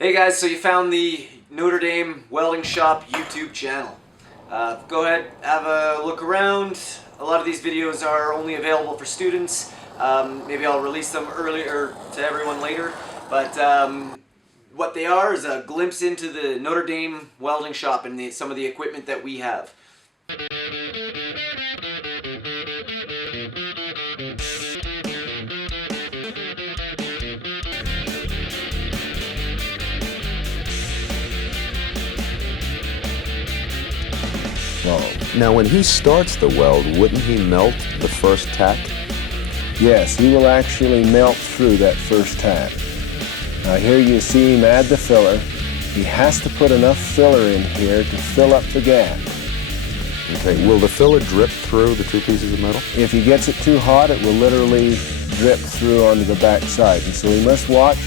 Hey guys, so you found the Notre Dame Welding Shop YouTube channel. Go ahead, have a look around. A lot of these videos are only available for students. Maybe I'll release them earlier to everyone later. But what they are is a glimpse into the Notre Dame Welding Shop and some of the equipment that we have. Now, when he starts the weld, wouldn't he melt the first tack? Yes, he will actually melt through that first tack. Now here you see him add the filler. He has to put enough filler in here to fill up the gap. Okay, will the filler drip through the two pieces of metal? If he gets it too hot, it will literally drip through onto the back side. And so he must watch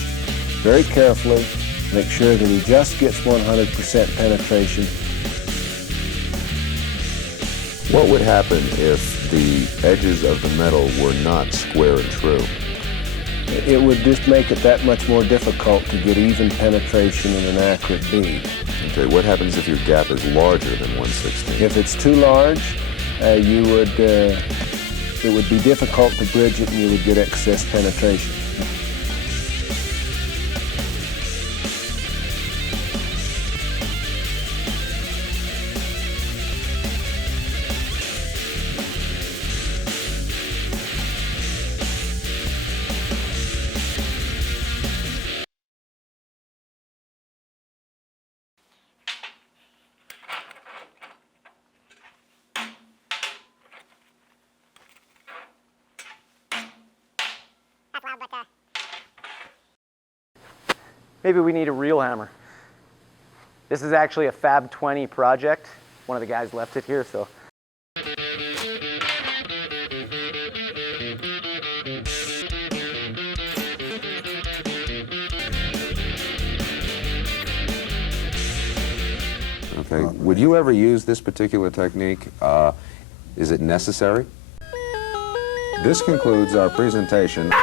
very carefully, make sure that he just gets 100% penetration. What would happen if the edges of the metal were not square and true? It would just make it that much more difficult to get even penetration in an accurate bead. Okay, what happens if your gap is larger than 1/16? If it's too large, it would be difficult to bridge it and you would get excess penetration. Maybe we need a real hammer. This is actually a Fab 20 project. One of the guys left it here, so. Okay, would you ever use this particular technique? Is it necessary? This concludes our presentation.